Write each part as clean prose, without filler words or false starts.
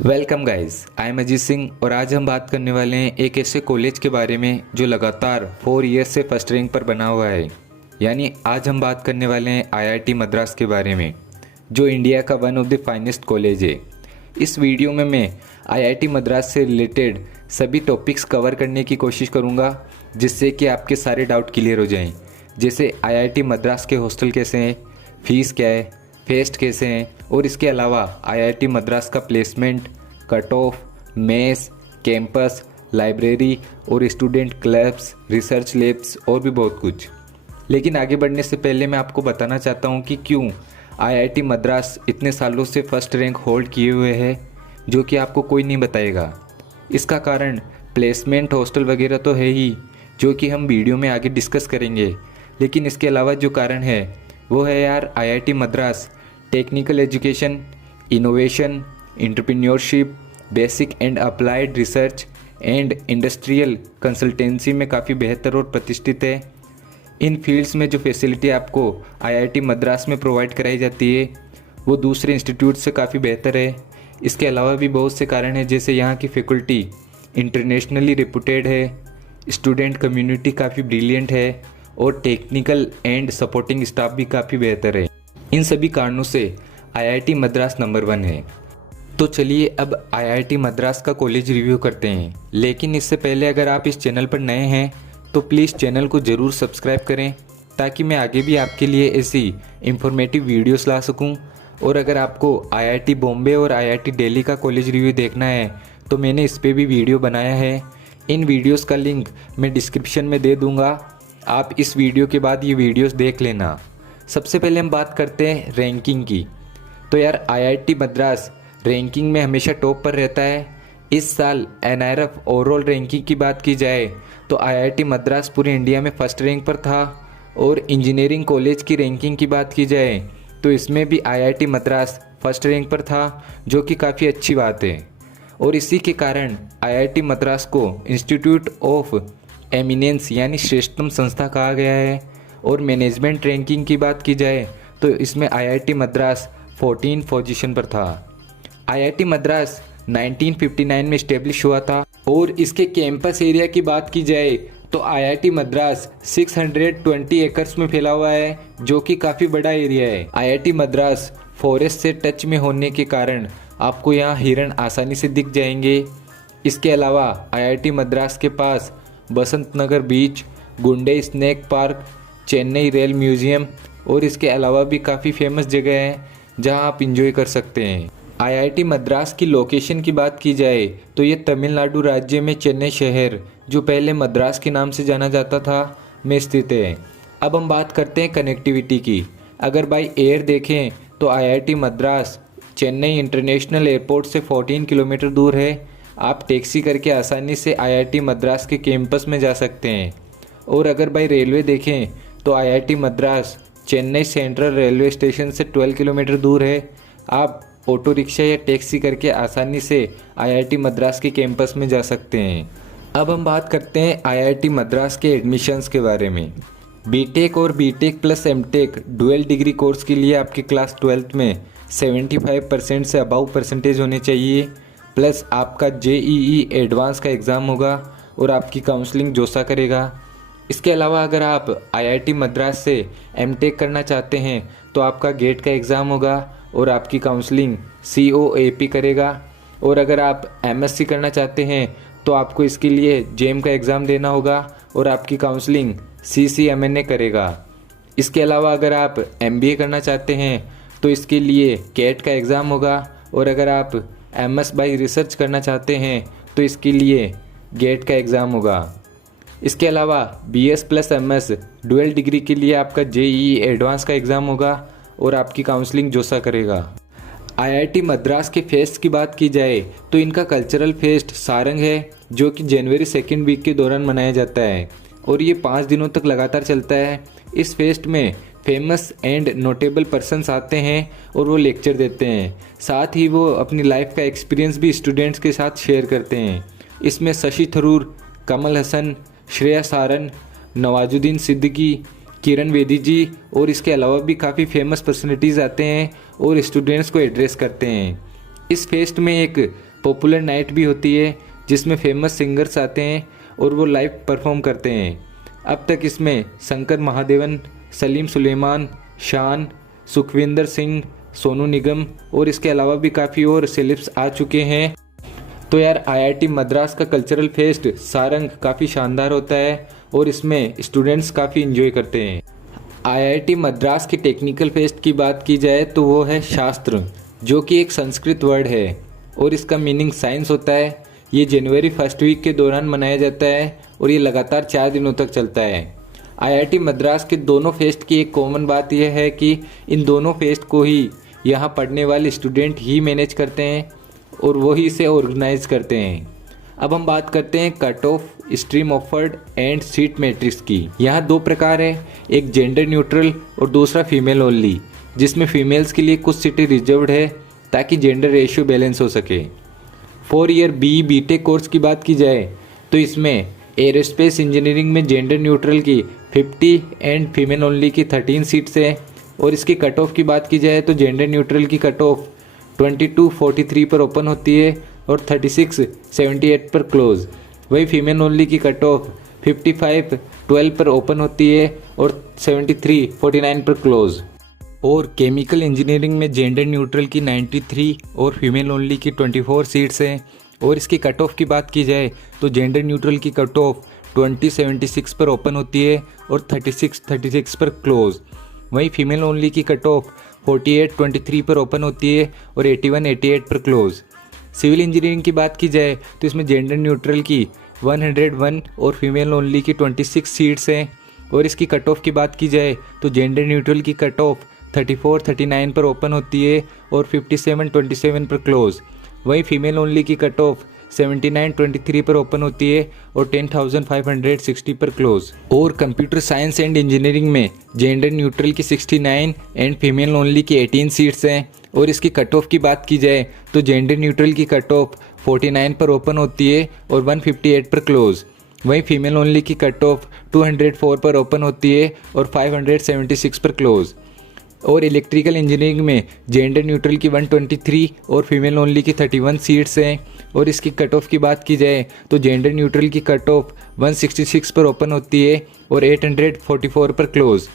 Welcome guys, I am Ajit Singh और आज हम बात करने वाले हैं एक ऐसे कॉलेज के बारे में जो लगातार 4 ईयर्स से फर्स्ट रैंक पर बना हुआ है। यानी आज हम बात करने वाले हैं आईआईटी मद्रास के बारे में, जो इंडिया का one of the finest college है। इस वीडियो में मैं आईआईटी मद्रास से रिलेटेड सभी टॉपिक्स कवर करने की कोशिश करूँगा, जिससे कि आपके सारे डाउट क्लियर हो जाएँ। जैसे आईआईटी मद्रास के हॉस्टल कैसे हैं, फ़ीस क्या है, फेस्ट कैसे हैं, और इसके अलावा आईआईटी मद्रास का placement, cut off, mess, campus, library और स्टूडेंट क्लब्स, रिसर्च लैब्स और भी बहुत कुछ। लेकिन आगे बढ़ने से पहले मैं आपको बताना चाहता हूँ कि क्यों आईआईटी मद्रास इतने सालों से फर्स्ट रैंक होल्ड किए हुए है, जो कि आपको कोई नहीं बताएगा। इसका कारण प्लेसमेंट, हॉस्टल वगैरह तो है ही, जो कि हम वीडियो में आगे डिस्कस करेंगे। लेकिन इसके अलावा जो कारण है वो है यार, IIT Madras technical education, innovation, entrepreneurship, basic and applied research and industrial consultancy में काफ़ी बेहतर और प्रतिष्ठित है। इन फील्ड्स में जो फैसिलिटी आपको आईआईटी मद्रास में प्रोवाइड कराई जाती है वो दूसरे इंस्टीट्यूट से काफ़ी बेहतर है। इसके अलावा भी बहुत से कारण हैं, जैसे यहाँ की फैकल्टी इंटरनेशनली रिप्यूटेड है, स्टूडेंट कम्युनिटी काफ़ी ब्रिलियंट है और टेक्निकल एंड सपोर्टिंग स्टाफ भी काफ़ी बेहतर है। इन सभी कारणों से आईआईटी मद्रास नंबर 1 है। तो चलिए अब आईआईटी मद्रास का कॉलेज रिव्यू करते हैं। लेकिन इससे पहले अगर आप इस चैनल पर नए हैं तो प्लीज़ चैनल को ज़रूर सब्सक्राइब करें, ताकि मैं आगे भी आपके लिए ऐसी इंफॉर्मेटिव वीडियोस ला सकूं। और अगर आपको आईआईटी बॉम्बे और आईआईटी दिल्ली का कॉलेज रिव्यू देखना है तो मैंने इस पर भी वीडियो बनाया है। इन वीडियोज़ का लिंक मैं डिस्क्रिप्शन में दे दूँगा, आप इस वीडियो के बाद ये वीडियोज़ देख लेना। सबसे पहले हम बात करते हैं रैंकिंग की। तो यार आईआईटी मद्रास रैंकिंग में हमेशा टॉप पर रहता है। इस साल एनआईआरएफ ओवरऑल रैंकिंग की बात की जाए तो आईआईटी मद्रास पूरे इंडिया में फर्स्ट रैंक पर था। और इंजीनियरिंग कॉलेज की रैंकिंग की बात की जाए तो इसमें भी आईआईटी मद्रास फर्स्ट रैंक पर था, जो कि काफ़ी अच्छी बात है। और इसी के कारण आईआईटी मद्रास को इंस्टीट्यूट ऑफ एमिनेंस यानी श्रेष्ठतम संस्था कहा गया है। और मैनेजमेंट रैंकिंग की बात की जाए तो इसमें आईआईटी मद्रास 14 पोजीशन पर था। आईआईटी मद्रास 1959 में स्टेब्लिश हुआ था। और इसके कैंपस एरिया की बात की जाए तो आईआईटी मद्रास 620 एकर्स में फैला हुआ है, जो कि काफ़ी बड़ा एरिया है। आईआईटी मद्रास फॉरेस्ट से टच में होने के कारण आपको यहाँ हिरण आसानी से दिख जाएंगे। इसके अलावा आईआईटी मद्रास के पास बसंत नगर बीच, गुंडे snake park, Chennai rail museum और इसके अलावा भी काफ़ी फेमस जगह है जहां आप इंजॉय कर सकते हैं। आईआईटी मद्रास की लोकेशन की बात की जाए तो ये तमिलनाडु राज्य में चेन्नई शहर, जो पहले मद्रास के नाम से जाना जाता था, में स्थित है। अब हम बात करते हैं कनेक्टिविटी की। अगर बाई एयर देखें तो IIT Madras Chennai international airport से 14 किलोमीटर दूर है। आप टैक्सी करके आसानी से आईआईटी मद्रास के कैंपस में जा सकते हैं। और अगर बाई रेलवे देखें तो IIT Madras Chennai central railway station से 12 किलोमीटर दूर है। आप ऑटो रिक्शा या टैक्सी करके आसानी से आईआईटी मद्रास के कैंपस में जा सकते हैं। अब हम बात करते हैं आईआईटी मद्रास के एडमिशन्स के बारे में। बीटेक और BTech plus MTech dual degree course के लिए आपकी क्लास 12th में 75% से अबाउ परसेंटेज होने चाहिए। प्लस आपका जेईई एडवांस का एग्ज़ाम होगा और आपकी काउंसलिंग जोसा करेगा। इसके अलावा अगर आप आईआईटी मद्रास से एमटेक करना चाहते हैं तो आपका गेट का एग्ज़ाम होगा और आपकी काउंसलिंग COAP करेगा। और अगर आप एमएससी करना चाहते हैं तो आपको इसके लिए जेम का एग्ज़ाम देना होगा और आपकी काउंसलिंग CCMNA करेगा। इसके अलावा अगर आप MBA करना चाहते हैं तो इसके लिए कैट का एग्ज़ाम होगा। और अगर आप MS बाई रिसर्च करना चाहते हैं तो इसके लिए गेट का एग्ज़ाम होगा। इसके अलावा BS plus MS dual degree के लिए आपका जेईई एडवांस का एग्ज़ाम होगा और आपकी काउंसलिंग जोसा करेगा। आईआईटी मद्रास के फेस्ट की बात की जाए तो इनका कल्चरल फेस्ट सारंग है, जो कि जनवरी 2nd वीक के दौरान मनाया जाता है और ये 5 दिनों तक लगातार चलता है। इस फेस्ट में फेमस एंड नोटेबल पर्सन्स आते हैं और वो लेक्चर देते हैं। साथ ही वो अपनी लाइफ का एक्सपीरियंस भी स्टूडेंट्स के साथ शेयर करते हैं। इसमें शशि थरूर, कमल हसन, श्रेया सारन, नवाजुद्दीन सिद्दीकी, किरण बेदी जी और इसके अलावा भी काफ़ी फेमस पर्सनैलिटीज़ आते हैं और स्टूडेंट्स को एड्रेस करते हैं। इस फेस्ट में एक पॉपुलर नाइट भी होती है जिसमें फेमस सिंगर्स आते हैं और वो लाइव परफॉर्म करते हैं। अब तक इसमें शंकर महादेवन, सलीम सुलेमान, शान, सुखविंदर सिंह, सोनू निगम और इसके अलावा भी काफ़ी और सेलेब्स आ चुके हैं। तो यार IIT मद्रास का कल्चरल फेस्ट सारंग काफ़ी शानदार होता है और इसमें स्टूडेंट्स काफ़ी इन्जॉय करते हैं। IIT मद्रास की टेक्निकल फेस्ट की बात की जाए तो वो है शास्त्र, जो कि एक संस्कृत वर्ड है और इसका मीनिंग साइंस होता है। ये जनवरी फर्स्ट वीक के दौरान मनाया जाता है और ये लगातार 4 दिनों तक चलता है। IIT मद्रास के दोनों फेस्ट की एक कॉमन बात यह है कि इन दोनों फेस्ट को ही यहाँ पढ़ने वाले स्टूडेंट ही मैनेज करते हैं और वही इसे ऑर्गेनाइज करते हैं। अब हम बात करते हैं cut off, stream offered and seat matrix की। यहाँ 2 प्रकार है, एक जेंडर न्यूट्रल और दूसरा फीमेल ओनली, जिसमें फीमेल्स के लिए कुछ सीटें रिजर्व्ड है ताकि जेंडर रेशियो बैलेंस हो सके। 4 ईयर BE BTech कोर्स की बात की जाए तो इसमें एरोस्पेस इंजीनियरिंग में जेंडर न्यूट्रल की 50 एंड फीमेल ओनली की 13 सीट्स है और इसकी कट ऑफ की बात की जाए तो जेंडर न्यूट्रल की कट ऑफ 2243 पर ओपन होती है और 3678 पर क्लोज। वही फीमेल ओनली की कट ऑफ 5512 पर ओपन होती है और 7349 पर क्लोज। और केमिकल इंजीनियरिंग में जेंडर न्यूट्रल की 93 और फीमेल ओनली की 24 सीट्स हैं और इसकी कट ऑफ की बात की जाए तो जेंडर न्यूट्रल की कट ऑफ 2076 पर ओपन होती है और 3636 पर क्लोज। वहीं फीमेल ओनली की कट ऑफ 4823 पर ओपन होती है और 8188 पर क्लोज। सिविल इंजीनियरिंग की बात की जाए तो इसमें जेंडर न्यूट्रल की 101 और फीमेल ओनली की 26 सीट्स हैं और इसकी कट ऑफ की बात की जाए तो जेंडर न्यूट्रल की कट ऑफ 3439 पर ओपन होती है और 5727 पर क्लोज। वहीं फीमेल ओनली की कट ऑफ 7923 पर ओपन होती है और 10560 पर क्लोज। और कंप्यूटर साइंस एंड इंजीनियरिंग में जेंडर न्यूट्रल की 69 एंड फीमेल ओनली की 18 सीट्स हैं और इसकी कट ऑफ की बात की जाए तो जेंडर न्यूट्रल की कट ऑफ 49 पर ओपन होती है और 158 पर क्लोज। वहीं फीमेल ओनली की कट ऑफ 204 पर ओपन होती है और 576 पर क्लोज। और इलेक्ट्रिकल इंजीनियरिंग में जेंडर न्यूट्रल की 123 और फीमेल ओनली की 31 सीट्स हैं और इसकी कट ऑफ की बात की जाए तो जेंडर न्यूट्रल की कट ऑफ 166 पर ओपन होती है और 844 पर क्लोज।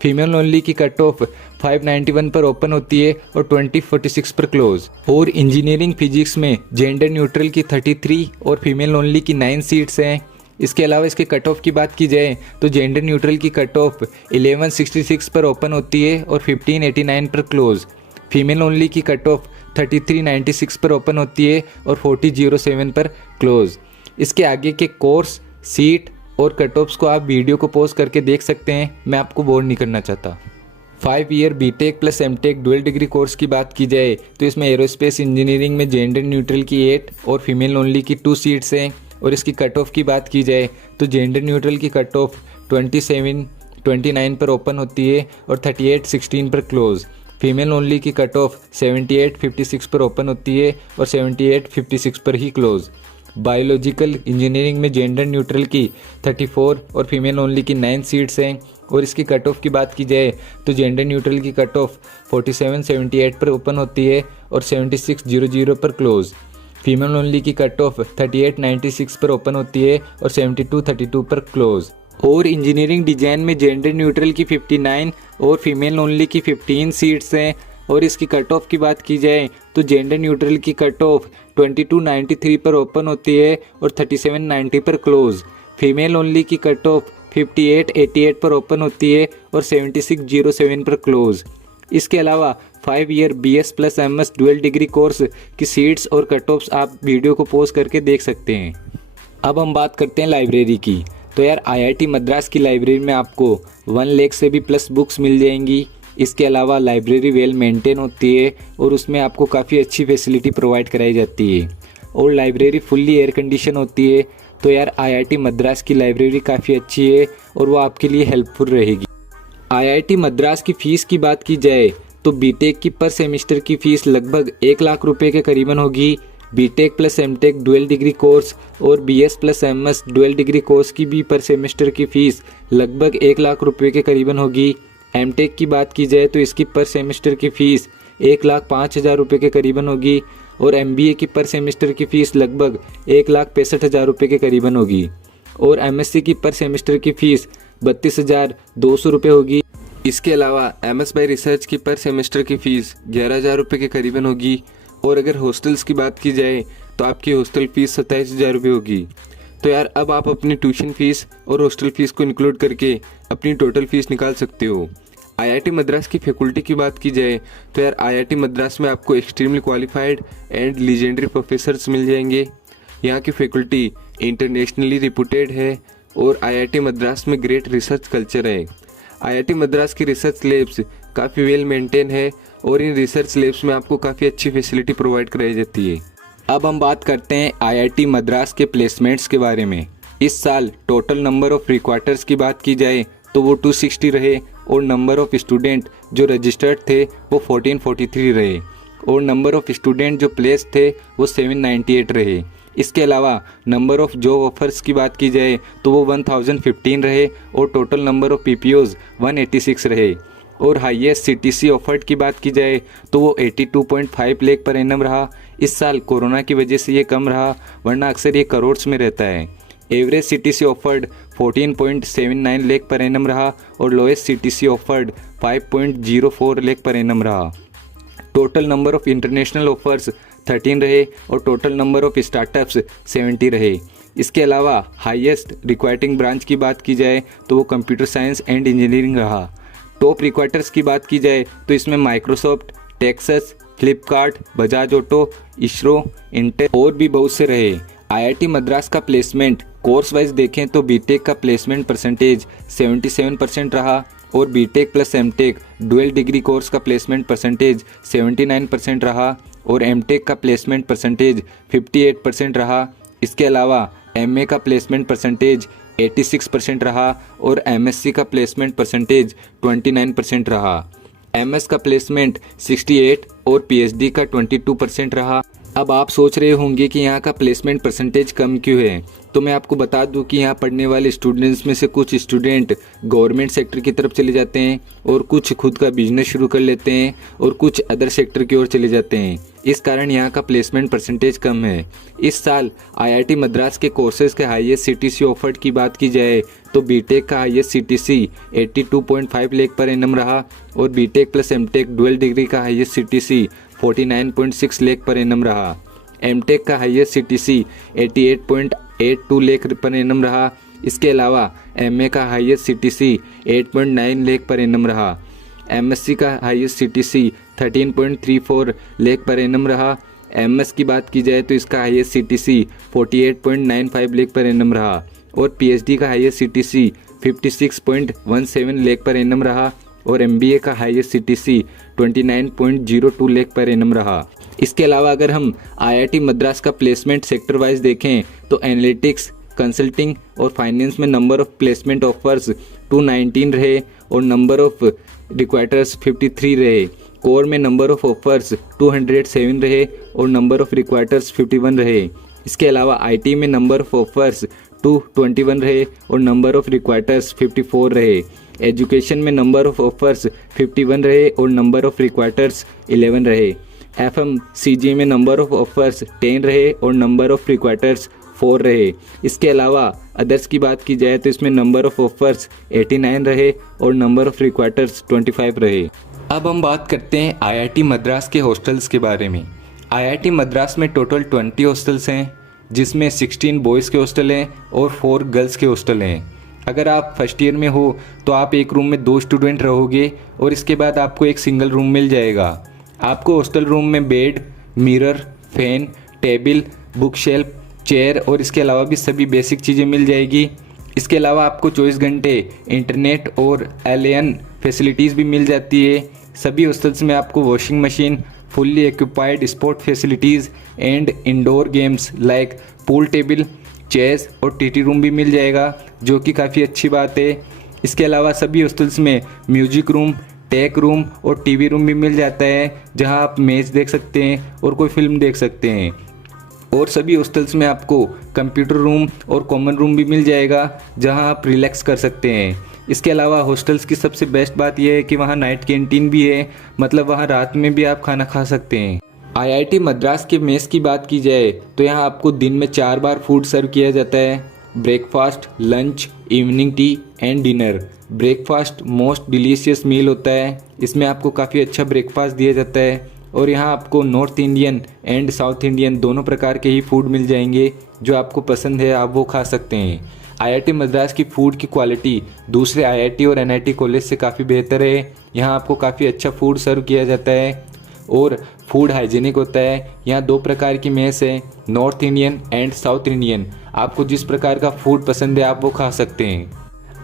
फीमेल ओनली की कट ऑफ 591 पर ओपन होती है और 2046 पर क्लोज। और इंजीनियरिंग फिजिक्स में जेंडर न्यूट्रल की 33 और फीमेल ओनली की 9 सीट्स हैं। इसके अलावा इसके कट ऑफ की बात की जाए तो जेंडर न्यूट्रल की कट ऑफ 1166 पर ओपन होती है और 1589 पर क्लोज। फीमेल ओनली की कट ऑफ 3396 पर ओपन होती है और 4007 पर क्लोज। इसके आगे के कोर्स, सीट और कट ऑफ्स को आप वीडियो को पॉज करके देख सकते हैं, मैं आपको बोर नहीं करना चाहता। 5 year BTech plus MTech dual degree course की बात की जाए तो इसमें एरोस्पेस इंजीनियरिंग में जेंडर न्यूट्रल की 8 और फीमेल ओनली की 2 सीट्स हैं और इसकी कट ऑफ की बात की जाए तो जेंडर न्यूट्रल की कट ऑफ 2729 पर ओपन होती है और 3816 पर क्लोज। फीमेल ओनली की कट ऑफ 7856 पर ओपन होती है और 7856 पर ही क्लोज। बायोलॉजिकल इंजीनियरिंग में जेंडर न्यूट्रल की 34 और फीमेल ओनली की 9 सीट्स हैं और इसकी कट ऑफ की बात की जाए तो जेंडर न्यूट्रल की कट ऑफ 4778 पर ओपन होती है और 7600 पर क्लोज। फीमेल ओनली की कट ऑफ 3896 पर ओपन होती है और 7232 पर क्लोज। और इंजीनियरिंग डिजाइन में जेंडर न्यूट्रल की 59 और फीमेल ओनली की 15 सीट्स हैं और इसकी कट ऑफ की बात की जाए तो जेंडर न्यूट्रल की कट ऑफ 2293 पर ओपन होती है और 3790 पर क्लोज। फीमेल ओनली की कट ऑफ 5888 पर ओपन होती है और 7607 पर क्लोज। इसके अलावा 5 year BS plus MS dual degree course की सीट्स और कट ऑफ्स आप वीडियो को पॉज करके देख सकते हैं। अब हम बात करते हैं लाइब्रेरी की। तो यार IIT मद्रास की लाइब्रेरी में आपको 1 लाख से भी प्लस बुक्स मिल जाएंगी। इसके अलावा लाइब्रेरी वेल मेंटेन होती है और उसमें आपको काफ़ी अच्छी फैसिलिटी प्रोवाइड कराई जाती है और लाइब्रेरी फुल्ली एयर कंडीशन होती है। तो यार IIT मद्रास की लाइब्रेरी काफ़ी अच्छी है और वो आपके लिए हेल्पफुल रहेगी। IIT मद्रास की फ़ीस की बात की जाए तो BTech की पर सेमेस्टर की फ़ीस लगभग 1 लाख रुपए के करीबन होगी। BTech plus MTech dual degree course और BS plus MS dual degree course की भी पर सेमेस्टर की फ़ीस लगभग 1 लाख रुपए के करीबन होगी। MTech की बात की जाए तो इसकी पर सेमेस्टर की फ़ीस 1,05,000 रुपये के करीबन होगी और MBA की पर सेमेस्टर की फ़ीस लगभग 1,65,000 रुपये के करीबन होगी और MSc की पर सेमेस्टर की फ़ीस 32,200 रुपये होगी। इसके अलावा MS बाय रिसर्च की पर सेमेस्टर की फ़ीस 11,000 रुपये के करीबन होगी और अगर हॉस्टल्स की बात की जाए तो आपकी हॉस्टल फ़ीस 27,000 रुपये होगी। तो यार अब आप अपनी ट्यूशन फ़ीस और हॉस्टल फ़ीस को इंक्लूड करके अपनी टोटल फ़ीस निकाल सकते हो। IIT मद्रास की फैकल्टी की बात की जाए तो यार IIT मद्रास में आपको extremely qualified and legendary professors मिल जाएंगे। यहाँ की फैकल्टी इंटरनेशनली रिपूटेड है और IIT मद्रास में ग्रेट रिसर्च कल्चर है। IIT मद्रास की रिसर्च लैब्स काफ़ी वेल मेंटेन है और इन रिसर्च लैब्स में आपको काफ़ी अच्छी फैसिलिटी प्रोवाइड कराई जाती है। अब हम बात करते हैं IIT मद्रास के प्लेसमेंट्स के बारे में। इस साल टोटल नंबर ऑफ रिक्वायर्स की बात की जाए तो वो 260 रहे और नंबर ऑफ स्टूडेंट जो रजिस्टर्ड थे वो 1443 रहे और नंबर ऑफ स्टूडेंट जो प्लेस थे वो 798 रहे। इसके अलावा नंबर ऑफ जॉब ऑफर्स की बात की जाए तो वो 1015 रहे और टोटल नंबर ऑफ PPOs 186 रहे और हाईएस्ट CTC ऑफर्ड की बात की जाए तो वो 82.5 लाख पर एनम रहा। इस साल कोरोना की वजह से ये कम रहा वरना अक्सर ये करोड़्स में रहता है। Average CTC offered 14.79 lakh per annum रहा और lowest CTC offered 5.04 lakh per annum रहा। Total number of international offers 13 रहे और टोटल नंबर ऑफ स्टार्टअप्स 70 रहे। इसके अलावा हाईएस्ट रिक्वायरिंग ब्रांच की बात की जाए तो वो कंप्यूटर साइंस एंड इंजीनियरिंग रहा। टॉप रिक्वायर्स की बात की जाए तो इसमें Microsoft, Texas, Flipkart, Bajaj auto, ISRO, Intel और भी बहुत से रहे। IIT मद्रास का प्लेसमेंट कोर्स वाइज देखें तो बीटेक का प्लेसमेंट परसेंटेज 77% रहा और BTech plus MTech dual degree course का प्लेसमेंट परसेंटेज 79% रहा और एमटेक का प्लेसमेंट परसेंटेज 58% रहा। इसके अलावा MA का प्लेसमेंट परसेंटेज 86% रहा और MSc का प्लेसमेंट परसेंटेज 29% रहा। MS का प्लेसमेंट 68 और PhD का 22% रहा। अब आप सोच रहे होंगे कि यहाँ का प्लेसमेंट परसेंटेज कम क्यों है, तो मैं आपको बता दूं कि यहाँ पढ़ने वाले स्टूडेंट्स में से कुछ स्टूडेंट गवर्नमेंट सेक्टर की तरफ चले जाते हैं और कुछ खुद का बिजनेस शुरू कर लेते हैं और कुछ अदर सेक्टर की ओर चले जाते हैं। इस कारण यहाँ का प्लेसमेंट परसेंटेज कम है। इस साल IIT मद्रास के कोर्सेज के हाईएस्ट CTC ऑफर्ड की बात की जाए तो बीटेक का highest CTC 82.5 lakh per annum रहा और BTech plus MTech dual degree का highest CTC 49.6 lakh per annum रहा। एमटेक का highest CTC 88.82 lakh per annum रहा। इसके अलावा MA का highest CTC 8.9 lakh per annum रहा। MSc का highest CTC 13.34 lakh per annum रहा। MS की बात की जाए तो इसका highest CTC 48.95 lakh per annum रहा और PhD का highest CTC 56.17 lakh per annum रहा और MBA का highest CTC 29.02 lakh per annum रहा। इसके अलावा अगर हम IIT मद्रास का प्लेसमेंट सेक्टर वाइज देखें तो एनालिटिक्स, कंसल्टिंग और फाइनेंस में नंबर ऑफ प्लेसमेंट ऑफर्स 219 रहे और नंबर ऑफ रिक्वायर्स 53 रहे। कोर में नंबर ऑफ ऑफर्स 207 रहे और नंबर ऑफ रिक्वायर्स 51 रहे। इसके अलावा IT में नंबर ऑफ ऑफर्स 221 रहे और नंबर ऑफ रिक्वायर्स 54 रहे। एजुकेशन में नंबर ऑफ ऑफर्स 51 रहे और नंबर ऑफ रिक्वायर्स 11 रहे। FMCG में नंबर ऑफ ऑफर्स 10 रहे और नंबर ऑफ रिक्वायर्स 4 रहे। इसके अलावा अदर्स की बात की जाए तो इसमें नंबर ऑफ ऑफर्स 89 रहे और नंबर ऑफ रिक्वायर्स 25 रहे। अब हम बात करते हैं IIT मद्रास के हॉस्टल्स के बारे में। IIT मद्रास में टोटल 20 हॉस्टल्स हैं जिसमें 16 बॉयज़ के हॉस्टल हैं और 4 गर्ल्स के हॉस्टल हैं। अगर आप फर्स्ट ईयर में हो तो आप एक रूम में 2 स्टूडेंट रहोगे और इसके बाद आपको एक सिंगल रूम मिल जाएगा। आपको हॉस्टल रूम में bed, mirror, fan, table, book shelf, chair और इसके अलावा भी सभी बेसिक चीज़ें मिल जाएगी। इसके अलावा आपको 24 घंटे इंटरनेट और LAN फैसिलिटीज़ भी मिल जाती है। सभी हॉस्टल्स में आपको washing machine, fully equipped sport facilities and indoor games like pool table, chess और TT रूम भी मिल जाएगा, जो कि काफ़ी अच्छी बात है। इसके अलावा सभी हॉस्टल्स में म्यूजिक रूम, टेक रूम और TV रूम भी मिल जाता है, जहां आप मैच देख सकते हैं और कोई फिल्म देख सकते हैं। और सभी हॉस्टल्स में आपको कंप्यूटर रूम और कॉमन रूम भी मिल जाएगा, जहां आप रिलैक्स कर सकते हैं। इसके अलावा हॉस्टल्स की सबसे बेस्ट बात यह है कि वहाँ नाइट कैंटीन भी है, मतलब वहाँ रात में भी आप खाना खा सकते हैं। आईआईटी मद्रास के मेस की बात की जाए तो यहाँ आपको दिन में 4 बार फूड सर्व किया जाता है। Breakfast, lunch, evening tea and dinner. Breakfast most delicious meal होता है। इसमें आपको काफ़ी अच्छा ब्रेकफास्ट दिया जाता है और यहाँ आपको north Indian and south Indian दोनों प्रकार के ही फूड मिल जाएंगे। जो आपको पसंद है आप वो खा सकते हैं। आईआईटी मद्रास की फ़ूड की क्वालिटी दूसरे आईआईटी और एनआईटी कॉलेज से काफ़ी बेहतर है। यहाँ आपको काफ़ी अच्छा फूड सर्व किया जाता है और फूड हाइजीनिक होता है। यहाँ 2 प्रकार की मेस है, north Indian and south Indian. आपको जिस प्रकार का फूड पसंद है आप वो खा सकते हैं।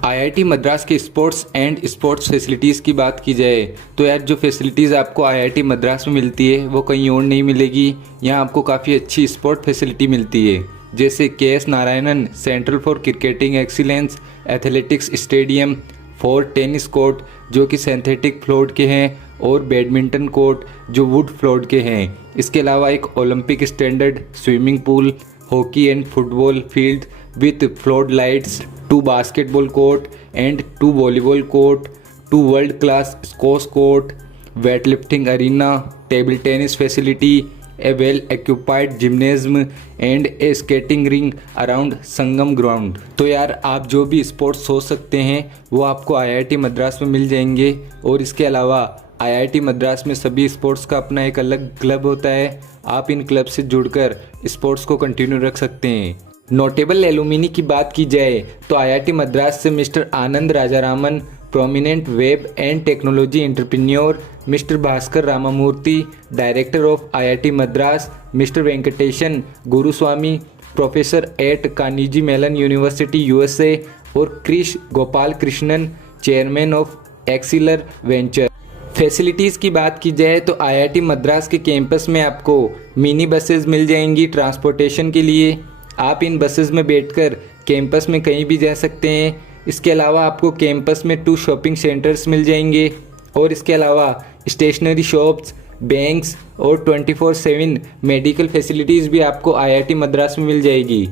आईआईटी मद्रास के स्पोर्ट्स एंड स्पोर्ट्स फैसिलिटीज़ की बात की जाए तो यार जो फैसिलिटीज़ आपको आईआईटी मद्रास में मिलती है वो कहीं और नहीं मिलेगी। यहाँ आपको काफ़ी अच्छी स्पोर्ट फैसिलिटी मिलती है, जैसे K S. Narayanan central for cricketing excellence, athletics stadium, 4 tennis court जो कि सिंथेटिक फ्लोर के हैं और बैडमिंटन कोर्ट जो वुड फ्लोर के हैं। इसके अलावा एक Olympic standard swimming pool, hockey and football field with flood lights, 2 basketball court and 2 volleyball court, 2 world class squash court, weight lifting arena, table tennis facility, a well equipped gymnasium and a skating rink around Sangam ground. तो यार आप जो भी sports सोच सकते हैं वो आपको आईआईटी मद्रास में मिल जाएंगे। और इसके अलावा आईआईटी मद्रास में सभी स्पोर्ट्स का अपना एक अलग क्लब होता है। आप इन क्लब से जुड़कर स्पोर्ट्स को कंटिन्यू रख सकते हैं। नोटेबल एलुमिनी की बात की जाए तो आईआईटी मद्रास से mister Anand Rajaraman, prominent web and technology entrepreneur, mister Bhaskar Ramamurthy, director of IIT Madras, mister Venkatesan Guruswamy, professor at Carnegie Mellon university USA, और Kris Gopalakrishnan, chairman of Axilor venture. Facilities की बात की जाए तो आईआईटी मद्रास के कैंपस में आपको मिनी बसेज मिल जाएंगी ट्रांसपोर्टेशन के लिए। आप इन बसेज में बैठकर कैंपस में कहीं भी जा सकते हैं। इसके अलावा आपको कैंपस में 2 शॉपिंग सेंटर्स मिल जाएंगे और इसके अलावा स्टेशनरी शॉप्स, बैंक्स और 24/7 मेडिकल फैसिलिटीज़ भी आपको आईआईटी मद्रास में मिल जाएगी।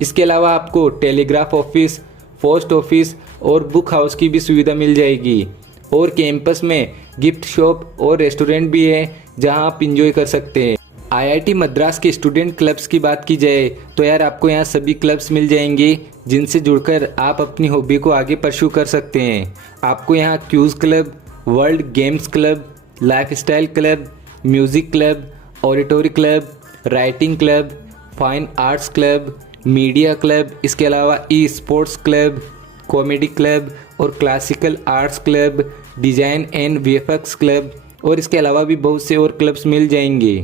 इसके अलावा आपको टेलीग्राफ ऑफिस, पोस्ट ऑफिस और बुक हाउस की भी सुविधा मिल जाएगी। और कैंपस में गिफ्ट शॉप और रेस्टोरेंट भी है जहां आप इंजॉय कर सकते हैं। आईआईटी मद्रास के स्टूडेंट क्लब्स की बात की जाए तो यार आपको यहाँ सभी क्लब्स मिल जाएंगे जिनसे जुड़कर आप अपनी हॉबी को आगे परस्यू कर सकते हैं। आपको यहाँ quiz club, world games club, lifestyle club, music club, auditory club, writing club, fine arts club, media club, इसके अलावा e sports club, comedy club और classical arts club, design and VFX club और इसके अलावा भी बहुत से और क्लब्स मिल जाएंगे।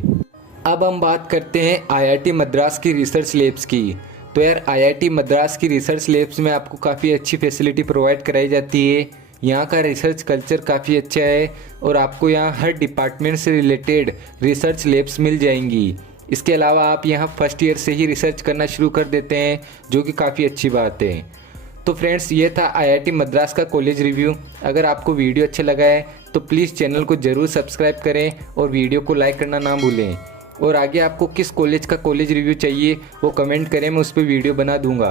अब हम बात करते हैं आईआईटी मद्रास की रिसर्च लैब्स की। तो यार आईआईटी मद्रास की रिसर्च लैब्स में आपको काफ़ी अच्छी फैसिलिटी प्रोवाइड कराई जाती है। यहाँ का रिसर्च कल्चर काफ़ी अच्छा है और आपको यहाँ हर डिपार्टमेंट से रिलेटेड रिसर्च लैब्स मिल जाएंगी। इसके अलावा आप यहाँ फर्स्ट ईयर से ही रिसर्च करना शुरू कर देते हैं जो कि काफ़ी अच्छी बात है। तो फ्रेंड्स ये था आईआईटी मद्रास का कॉलेज रिव्यू। अगर आपको वीडियो अच्छा लगा है तो प्लीज़ चैनल को ज़रूर सब्सक्राइब करें और वीडियो को लाइक करना ना भूलें। और आगे आपको किस कॉलेज का कॉलेज रिव्यू चाहिए वो कमेंट करें, मैं उस पर वीडियो बना दूंगा।